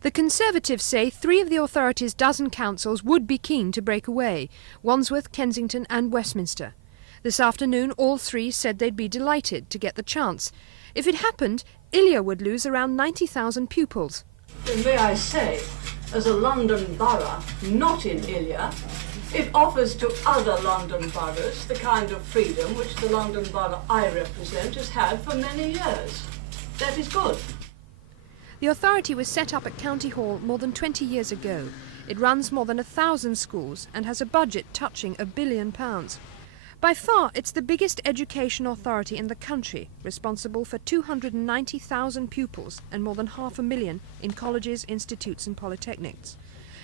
The Conservatives say 3 of the authority's dozen councils would be keen to break away: Wandsworth, Kensington and Westminster. This afternoon all 3 said they'd be delighted to get the chance. If it happened, Ilya would lose around 90,000 pupils. And may I say, as a London borough not in Ilya, it offers to other London boroughs the kind of freedom which the London borough I represent has had for many years. That is good. The authority was set up at County Hall more than 20 years ago. It runs more than 1,000 schools and has a budget touching £1 billion. By far, it's the biggest education authority in the country, responsible for 290,000 pupils and more than 500,000 in colleges, institutes and polytechnics.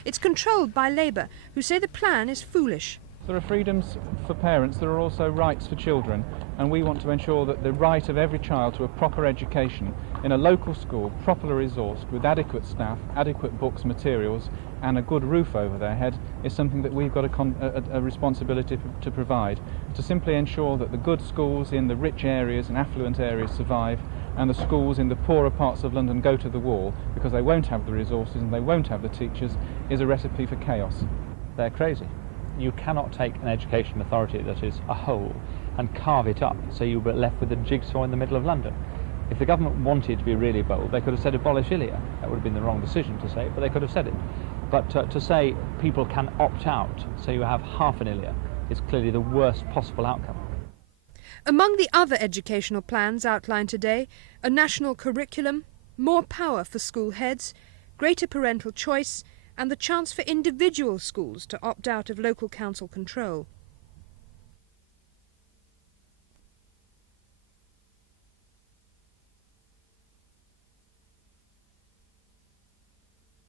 It's controlled by Labour, who say the plan is foolish. There are freedoms for parents, there are also rights for children, and we want to ensure that the right of every child to a proper education in a local school, properly resourced with adequate staff, adequate books, materials and a good roof over their head is something that we've got a responsibility to provide, to simply ensure that the good schools in the rich areas and affluent areas survive and the schools in the poorer parts of London go to the wall because they won't have the resources and they won't have the teachers is a recipe for chaos. They're crazy. You cannot take an education authority that is a whole and carve it up so you were left with a jigsaw in the middle of London. If the government wanted to be really bold, they could have said abolish Ilya. That would have been the wrong decision to say, but they could have said it. But to say people can opt out so you have half an Ilya is clearly the worst possible outcome. Among the other educational plans outlined today, a national curriculum, more power for school heads, greater parental choice and the chance for individual schools to opt out of local council control.